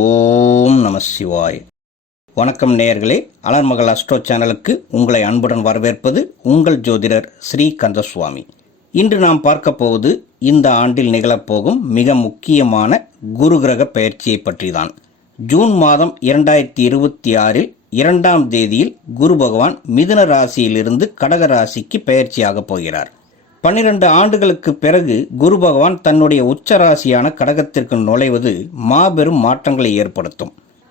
ஓம் நம சிவாய். வணக்கம் நேயர்களே, அலர்மகள் அஸ்ட்ரோ சேனலுக்கு உங்களை அன்புடன் வரவேற்பது உங்கள் ஜோதிடர் ஸ்ரீ கந்தசுவாமி. இன்று நாம் பார்க்க போவது இந்த ஆண்டில் நிகழப்போகும் மிக முக்கியமான குரு கிரக பயிற்சியை பற்றிதான். ஜூன் மாதம் 2026 2ஆம் தேதியில் குரு பகவான் மிதுன ராசியிலிருந்து கடக ராசிக்கு பயிற்சியாக போகிறார். 12 ஆண்டுகளுக்கு பிறகு குரு பகவான் தன்னுடைய உச்சராசியான கடகத்திற்கு நுழைவது மாபெரும் மாற்றங்களை ஏற்படுத்தும்.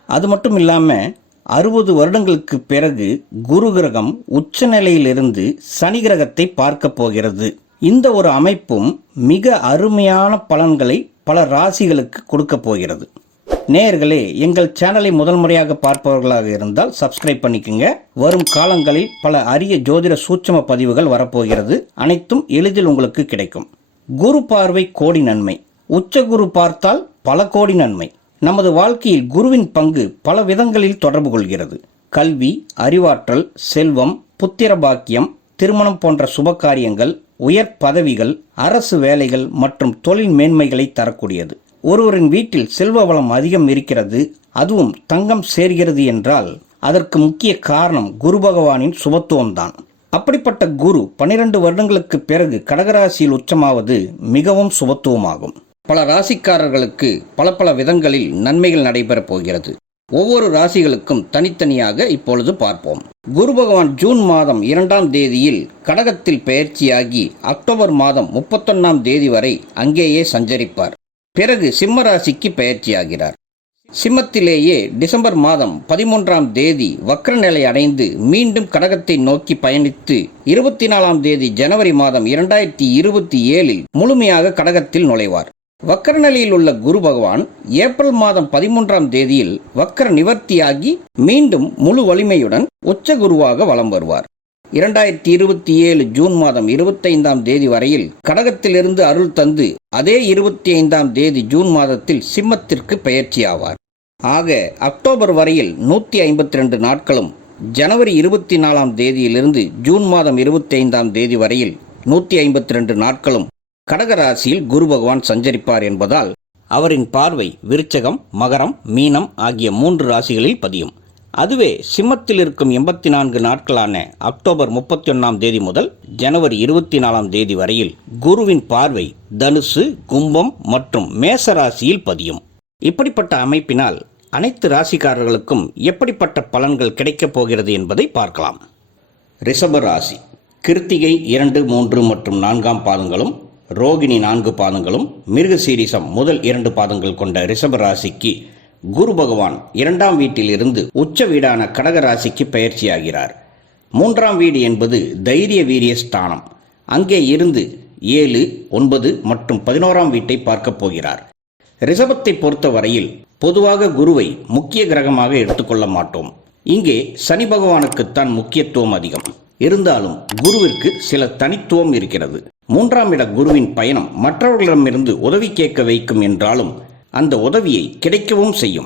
அது மட்டும் இல்லாமல் 60 வருடங்களுக்கு பிறகு குரு கிரகம் உச்ச நிலையிலிருந்து சனி கிரகத்தை பார்க்க போகிறது. இந்த ஒரு அமைப்பும் மிக அருமையான பலன்களை பல ராசிகளுக்கு கொடுக்க போகிறது. நேயர்களே, எங்கள் சேனலை முதல் முறையாக பார்ப்பவர்களாக இருந்தால் சப்ஸ்கிரைப் பண்ணிக்கோங்க. வரும் காலங்களில் பல அரிய ஜோதிட சூட்சம பதிவுகள் வரப்போகிறது. அனைத்தும் எளிதில் உங்களுக்கு கிடைக்கும். குரு பார்வை கோடி நன்மை, உச்ச குரு பார்த்தால் பல கோடி நன்மை. நமது வாழ்க்கையில் குருவின் பங்கு பல விதங்களில் தொடர்பு கொள்கிறது. கல்வி, அறிவாற்றல், செல்வம், புத்திர பாக்கியம், திருமணம் போன்ற சுபகாரியங்கள், உயர் பதவிகள், அரசு வேலைகள் மற்றும் தொழில் மேன்மைகளை தரக்கூடியது. ஒருவரின் வீட்டில் செல்வ வளம் அதிகம் இருக்கிறது, அதுவும் தங்கம் சேர்கிறது என்றால் அதற்கு முக்கிய காரணம் குரு பகவானின் சுபத்துவம்தான். அப்படிப்பட்ட குரு 12 வருடங்களுக்கு பிறகு கடகராசியில் உச்சமாவது மிகவும் சுபத்துவமாகும். பல ராசிக்காரர்களுக்கு பல விதங்களில் நன்மைகள் நடைபெறப் போகிறது. ஒவ்வொரு ராசிகளுக்கும் தனித்தனியாக இப்பொழுது பார்ப்போம். குரு பகவான் ஜூன் மாதம் 2ஆம் தேதியில் கடகத்தில் பயிற்சியாகி அக்டோபர் மாதம் 31ஆம் தேதி வரை அங்கேயே சஞ்சரிப்பார். பிறகு சிம்ம ராசிக்கு பயிற்சியாகிறார். சிம்மத்திலேயே டிசம்பர் மாதம் 13ஆம் தேதி வக்ர நிலை அடைந்து மீண்டும் கடகத்தை நோக்கி பயணித்து 24ஆம் தேதி ஜனவரி மாதம் 2027 முழுமையாக கடகத்தில் நுழைவார். வக்ர நிலையில் உள்ள குரு பகவான் ஏப்ரல் மாதம் 13ஆம் தேதியில் வக்ர நிவர்த்தியாகி மீண்டும் முழு வலிமையுடன் உச்ச குருவாக வலம் வருவார். 2027 ஜூன் மாதம் 25ஆம் தேதி வரையில் கடகத்திலிருந்து அருள் தந்து அதே 25ஆம் தேதி ஜூன் மாதத்தில் சிம்மத்திற்கு பயிற்சி ஆவார். ஆக அக்டோபர் வரையில் 152 நாட்களும், ஜனவரி 24ஆம் தேதியிலிருந்து ஜூன் மாதம் 25ஆம் தேதி வரையில் 152 நாட்களும் கடகராசியில் குரு பகவான் சஞ்சரிப்பார் என்பதால் அவரின் பார்வை விருச்சகம், மகரம், மீனம் ஆகிய 3 ராசிகளில் பதியும். அதுவே சிம்மத்தில் இருக்கும் 84 நாட்களான அக்டோபர் 31ஆம் தேதி முதல் ஜனவரி 24ஆம் தேதி வரையில் குருவின் பார்வை தனுசு, கும்பம் மற்றும் மேச ராசியில் பதியும். இப்படிப்பட்ட அமைப்பினால் அனைத்து ராசிக்காரர்களுக்கும் எப்படிப்பட்ட பலன்கள் கிடைக்கப் போகிறது என்பதை பார்க்கலாம். ரிஷப ராசி கிருத்திகை 2, 3 மற்றும் 4ஆம் பாதங்களும், ரோகிணி 4 பாதங்களும், மிருகசீரிசம் முதல் 2 பாதங்கள் கொண்ட ரிஷப ராசிக்கு குரு பகவான் 2ஆம் வீட்டில் இருந்து உச்ச வீடான கடக ராசிக்கு பயிற்சியாகிறார். 3ஆம் வீடு என்பது தைரிய வீரிய ஸ்தானம். அங்கே இருந்து 7, 9 மற்றும் 11ஆம் வீட்டை பார்க்கப் போகிறார். ரிஷபத்தை பொறுத்த வரையில் பொதுவாக குருவை முக்கிய கிரகமாக எடுத்துக்கொள்ள மாட்டோம். இங்கே சனி பகவானுக்குத்தான் முக்கியத்துவம் அதிகம். இருந்தாலும் குருவிற்கு சில தனித்துவம் இருக்கிறது. 3ஆம் இட குருவின் பயணம் மற்றவர்களிடமிருந்து உதவி கேட்க வைக்கும் என்றாலும் அந்த உதவியை கிடைக்கவும் செய்யும்.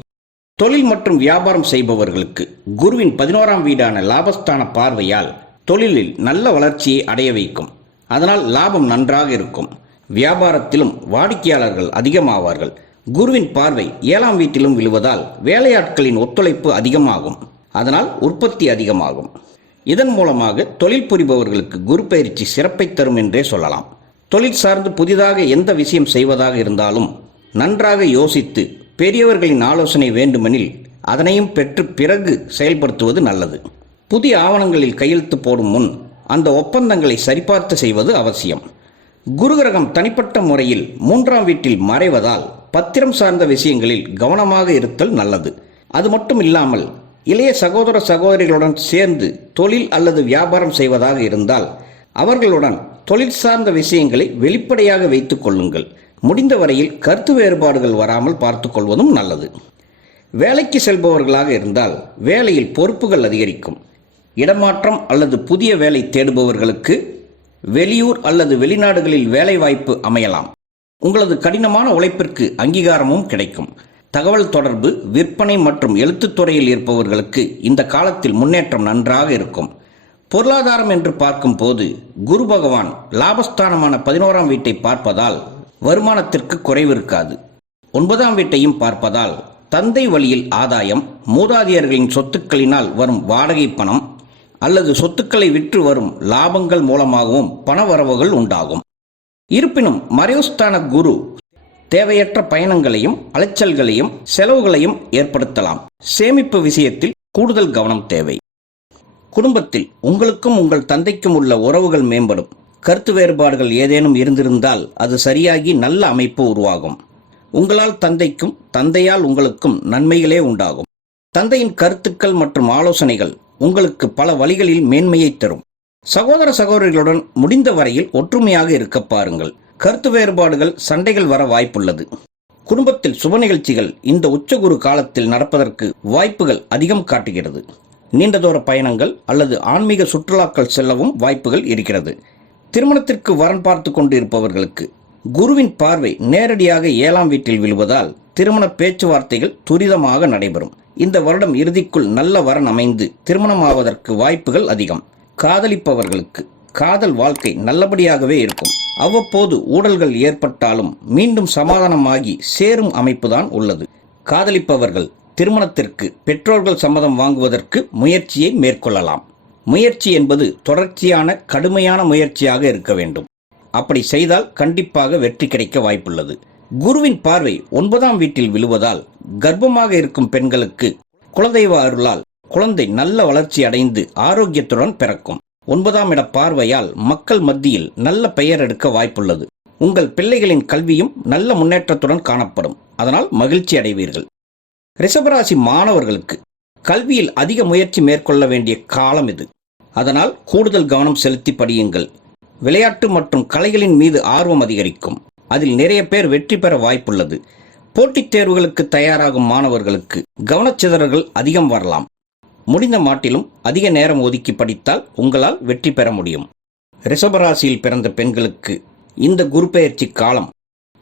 தொழில் மற்றும் வியாபாரம் செய்பவர்களுக்கு குருவின் 11ஆம் வீடான லாபஸ்தான பார்வையால் தொழிலில் நல்ல வளர்ச்சியை அடைய வைக்கும். அதனால் லாபம் நன்றாக இருக்கும். வியாபாரத்திலும் வாடிக்கையாளர்கள் அதிகமாவார்கள். குருவின் பார்வை 7ஆம் வீட்டிலும் விழுவதால் வேலையாட்களின் ஒத்துழைப்பு அதிகமாகும். அதனால் உற்பத்தி அதிகமாகும். இதன் மூலமாக தொழில் புரிபவர்களுக்கு குரு பயிற்சி சிறப்பை தரும் என்றே சொல்லலாம். தொழில் சார்ந்து புதிதாக எந்த விஷயம் செய்வதாக இருந்தாலும் நன்றாக யோசித்து பெரியவர்களின் ஆலோசனை வேண்டுமெனில் அதனையும் பெற்று பிறகு செயல்படுத்துவது நல்லது. புதிய ஆவணங்களில் கையெழுத்து போடும் முன் அந்த ஒப்பந்தங்களை சரிபார்த்து செய்வது அவசியம். குரு கிரகம் தனிப்பட்ட முறையில் 3ஆம் வீட்டில் மறைவதால் பத்திரம் சார்ந்த விஷயங்களில் கவனமாக இருத்தல் நல்லது. அது மட்டும் இல்லாமல் இளைய சகோதர சகோதரிகளுடன் சேர்ந்து தொழில் அல்லது வியாபாரம் செய்வதாக இருந்தால் அவர்களுடன் தொழில் சார்ந்த விஷயங்களை வெளிப்படையாக வைத்துக் கொள்ளுங்கள். முடிந்த வரையில் கருத்து வேறுபாடுகள் வராமல் பார்த்து கொள்வதும் நல்லது. வேலைக்கு செல்பவர்களாக இருந்தால் வேலையில் பொறுப்புகள் அதிகரிக்கும். இடமாற்றம் அல்லது புதிய வேலை தேடுபவர்களுக்கு வெளியூர் அல்லது வெளிநாடுகளில் வேலை வாய்ப்பு அமையலாம். உங்களது கடினமான உழைப்பிற்கு அங்கீகாரமும் கிடைக்கும். தகவல் தொடர்பு, விற்பனை மற்றும் எழுத்துத்துறையில் இருப்பவர்களுக்கு இந்த காலத்தில் முன்னேற்றம் நன்றாக இருக்கும். பொருளாதாரம் என்று பார்க்கும் போது குரு பகவான் லாபஸ்தானமான 11ஆம் வீட்டை பார்ப்பதால் வருமானத்திற்கு குறைவு இருக்காது. 9ஆம் வீட்டையும் பார்ப்பதால் தந்தை வழியில் ஆதாயம், மூதாதையர்களின் சொத்துக்களினால் வரும் வாடகை பணம் அல்லது சொத்துக்களை விற்று வரும் லாபங்கள் மூலமாகவும் பணவரவுகள் உண்டாகும். இருப்பினும் மறைவுஸ்தான குரு தேவையற்ற பயணங்களையும் அலைச்சல்களையும் செலவுகளையும் ஏற்படுத்தலாம். சேமிப்பு விஷயத்தில் கூடுதல் கவனம் தேவை. குடும்பத்தில் உங்களுக்கும் உங்கள் தந்தைக்கும் உள்ள உறவுகள் மேம்படும். கருத்து வேறுபாடுகள் ஏதேனும் இருந்திருந்தால் அது சரியாகி நல்ல அமைப்பு உருவாகும். உங்களால் தந்தைக்கும் தந்தையால் உங்களுக்கும் நன்மைகளே உண்டாகும். தந்தையின் கருத்துக்கள் மற்றும் ஆலோசனைகள் உங்களுக்கு பல வழிகளில் மேன்மையை தரும். சகோதர சகோதரிகளுடன் முடிந்த வரையில் ஒற்றுமையாக இருக்க பாருங்கள். கருத்து வேறுபாடுகள், சண்டைகள் வர வாய்ப்புள்ளது. குடும்பத்தில் சுப நிகழ்ச்சிகள் இந்த உச்சகுரு காலத்தில் நடப்பதற்கு வாய்ப்புகள் அதிகம் காட்டுகிறது. நீண்ட தூர பயணங்கள் அல்லது ஆன்மீக சுற்றுலாக்கள் செல்லவும் வாய்ப்புகள் இருக்கிறது. திருமணத்திற்கு வரன் பார்த்து கொண்டு இருப்பவர்களுக்கு குருவின் பார்வை நேரடியாக 7ஆம் வீட்டில் விழுவதால் திருமண பேச்சுவார்த்தைகள் துரிதமாக நடைபெறும். இந்த வருடம் இறுதிக்குள் நல்ல வரன் அமைந்து திருமணமாவதற்கு வாய்ப்புகள் அதிகம். காதலிப்பவர்களுக்கு காதல் வாழ்க்கை நல்லபடியாகவே இருக்கும். அவ்வப்போது ஊடல்கள் ஏற்பட்டாலும் மீண்டும் சமாதானமாகி சேரும் அமைப்புதான் உள்ளது. காதலிப்பவர்கள் திருமணத்திற்கு பெற்றோர்கள் சம்மதம் வாங்குவதற்கு முயற்சியை மேற்கொள்ளலாம். முயற்சி என்பது தொடர்ச்சியான கடுமையான முயற்சியாக இருக்க வேண்டும். அப்படி செய்தால் கண்டிப்பாக வெற்றி கிடைக்க வாய்ப்புள்ளது. குருவின் பார்வை 9ஆம் வீட்டில் விழுவதால் கர்ப்பமாக இருக்கும் பெண்களுக்கு குலதெய்வ அருளால் குழந்தை நல்ல வளர்ச்சி அடைந்து ஆரோக்கியத்துடன் பிறக்கும். 9ஆம் இட பார்வையால் மக்கள் மத்தியில் நல்ல பெயர் எடுக்க வாய்ப்புள்ளது. உங்கள் பிள்ளைகளின் கல்வியும் நல்ல முன்னேற்றத்துடன் காணப்படும். அதனால் மகிழ்ச்சி அடைவீர்கள். ரிஷபராசி மாணவர்களுக்கு கல்வியில் அதிக முயற்சி மேற்கொள்ள வேண்டிய காலம் இது. அதனால் கூடுதல் கவனம் செலுத்தி படியுங்கள். விளையாட்டு மற்றும் கலைகளின் மீது ஆர்வம் அதிகரிக்கும். அதில் நிறைய பேர் வெற்றி பெற வாய்ப்புள்ளது. போட்டித் தேர்வுகளுக்கு தயாராகும் மாணவர்களுக்கு கவனச்சிதறல்கள் அதிகம் வரலாம். முடிந்த மாட்டிலும் அதிக நேரம் ஒதுக்கி படித்தால் உங்களால் வெற்றி பெற முடியும். ரிஷபராசியில் பிறந்த பெண்களுக்கு இந்த குரு பெயர்ச்சி காலம்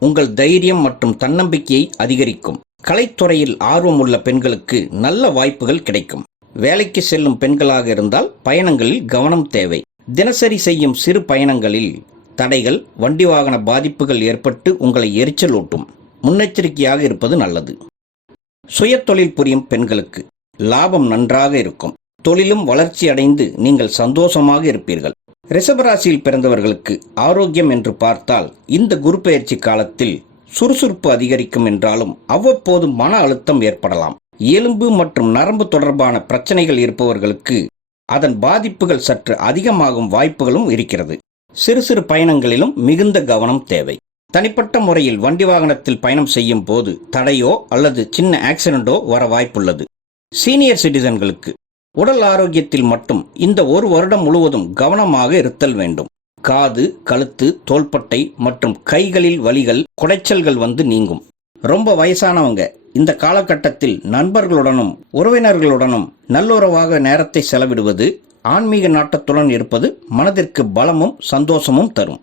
உங்கள் தைரியம் மற்றும் தன்னம்பிக்கையை அதிகரிக்கும். கலைத்துறையில் ஆர்வம் உள்ள பெண்களுக்கு நல்ல வாய்ப்புகள் கிடைக்கும். வேலைக்கு செல்லும் பெண்களாக இருந்தால் பயணங்களில் கவனம் தேவை. தினசரி செய்யும் சிறு பயணங்களில் தடைகள், வண்டி வாகன பாதிப்புகள் ஏற்பட்டு உங்களை எரிச்சலூட்டும். முன்னெச்சரிக்கையாக இருப்பது நல்லது. சுய தொழில் புரியும் பெண்களுக்கு லாபம் நன்றாக இருக்கும். தொழிலும் வளர்ச்சி அடைந்து நீங்கள் சந்தோஷமாக இருப்பீர்கள். ரிஷபராசியில் பிறந்தவர்களுக்கு ஆரோக்கியம் என்று பார்த்தால் இந்த குரு பெயர்ச்சி காலத்தில் சுறுசுறுப்பு அதிகரிக்கும் என்றாலும் அவ்வப்போது மன அழுத்தம் ஏற்படலாம். எலும்பு மற்றும் நரம்பு தொடர்பான பிரச்சனைகள் இருப்பவர்களுக்கு அதன் பாதிப்புகள் சற்று அதிகமாகும் வாய்ப்புகளும் இருக்கிறது. சிறு சிறு பயணங்களிலும் மிகுந்த கவனம் தேவை. தனிப்பட்ட முறையில் வண்டி வாகனத்தில் பயணம் செய்யும் போது தடையோ அல்லது சின்ன ஆக்சிடென்டோ வர வாய்ப்புள்ளது. சீனியர் சிட்டிசன்களுக்கு உடல் ஆரோக்கியத்தில் மட்டும் இந்த ஒரு வருடம் முழுவதும் கவனமாக இருத்தல் வேண்டும். காது, கழுத்து, தோள்பட்டை மற்றும் கைகளில் வலிகள், குடைச்சல்கள் வந்து நீங்கும். ரொம்ப வயசானவங்க இந்த காலகட்டத்தில் நண்பர்களுடனும் உறவினர்களுடனும் நல்லுறவாக நேரத்தை செலவிடுவது, ஆன்மீக நாட்டத்துடன் இருப்பது மனதிற்கு பலமும் சந்தோஷமும் தரும்.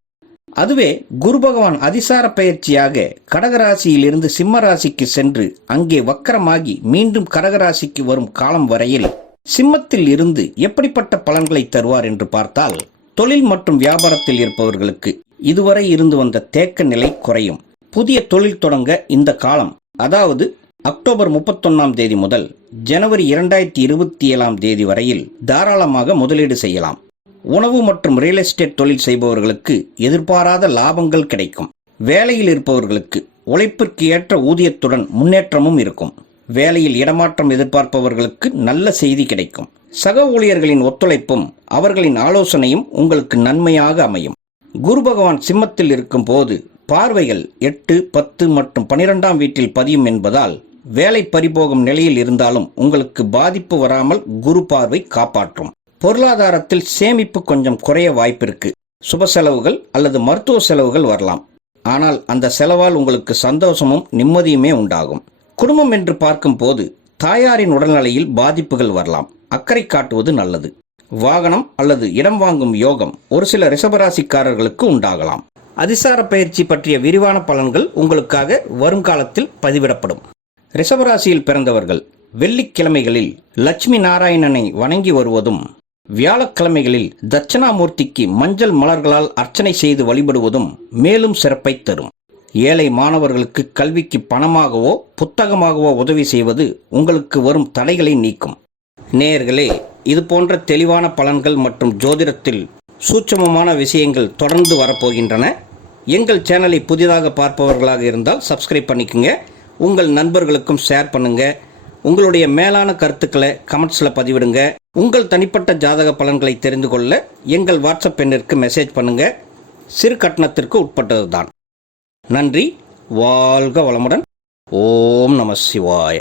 அதுவே குரு பகவான் அதிசார பயிற்சியாக கடகராசியிலிருந்து சிம்ம ராசிக்கு சென்று அங்கே வக்கரமாகி மீண்டும் கடகராசிக்கு வரும் காலம் வரையில் சிம்மத்தில் இருந்து எப்படிப்பட்ட பலன்களை தருவார் என்று பார்த்தால், தொழில் மற்றும் வியாபாரத்தில் இருப்பவர்களுக்கு இதுவரை இருந்து வந்த தேக்க நிலை குறையும். புதிய தொழில் தொடங்க இந்த காலம், அதாவது அக்டோபர் 31ஆம் தேதி முதல் ஜனவரி 2027ஆம் தேதி வரையில் தாராளமாக முதலீடு செய்யலாம். உணவு மற்றும் ரியல் எஸ்டேட் தொழில் செய்பவர்களுக்கு எதிர்பாராத லாபங்கள் கிடைக்கும். வேலையில் இருப்பவர்களுக்கு உழைப்பிற்கு ஏற்ற ஊதியத்துடன் முன்னேற்றமும் இருக்கும். வேலையில் இடமாற்றம் எதிர்பார்ப்பவர்களுக்கு நல்ல செய்தி கிடைக்கும். சக ஊழியர்களின் ஒத்துழைப்பும் அவர்களின் ஆலோசனையும் உங்களுக்கு நன்மையாக அமையும். குரு பகவான் சிம்மத்தில் இருக்கும் போது பார்வைகள் 8, 10 மற்றும் 12ஆம் வீட்டில் பதியும் என்பதால் வேலை பறிபோகும் நிலையில் இருந்தாலும் உங்களுக்கு பாதிப்பு வராமல் குரு பார்வை காப்பாற்றும். பொருளாதாரத்தில் சேமிப்பு கொஞ்சம் குறைய வாய்ப்பிருக்கு. சுப செலவுகள் அல்லது மருத்துவ செலவுகள் வரலாம். ஆனால் அந்த செலவால் உங்களுக்கு சந்தோஷமும் நிம்மதியுமே உண்டாகும். குடும்பம் என்று பார்க்கும் போது தாயாரின் உடல்நிலையில் பாதிப்புகள் வரலாம். அக்கறை காட்டுவது நல்லது. வாகனம் அல்லது இடம் வாங்கும் யோகம் ஒரு சில ரிஷபராசிக்காரர்களுக்கு உண்டாகலாம். அதிசார பயிற்சி பற்றிய விரிவான பலன்கள் உங்களுக்காக வருங்காலத்தில் பதிவிடப்படும். ரிஷபராசியில் பிறந்தவர்கள் வெள்ளிக்கிழமைகளில் லட்சுமி நாராயணனை வணங்கி வருவதும், வியாழக்கிழமைகளில் தட்சணாமூர்த்திக்கு மஞ்சள் மலர்களால் அர்ச்சனை செய்து வழிபடுவதும் மேலும் சிறப்பை தரும். ஏழை மாணவர்களுக்கு கல்விக்கு பணமாகவோ புத்தகமாகவோ உதவி செய்வது உங்களுக்கு வரும் தடைகளை நீக்கும். நேயர்களே, இது போன்ற தெளிவான பலன்கள் மற்றும் ஜோதிடத்தில் சூட்சமமான விஷயங்கள் தொடர்ந்து வரப்போகின்றன. எங்கள் சேனலை புதிதாக பார்ப்பவர்களாக இருந்தால் சப்ஸ்கிரைப் பண்ணிக்கோங்க. உங்கள் நண்பர்களுக்கும் ஷேர் பண்ணுங்க. உங்களுடைய மேலான கருத்துக்களை கமெண்ட்ஸில் பதிவிடுங்க. உங்கள் தனிப்பட்ட ஜாதக பலன்களை தெரிந்து கொள்ள எங்கள் வாட்ஸ்அப் எண்ணிற்கு மெசேஜ் பண்ணுங்க. சிறு கட்டணத்திற்கு உட்பட்டது தான். நன்றி. வாழ்க வளமுடன். ஓம் நம சிவாய.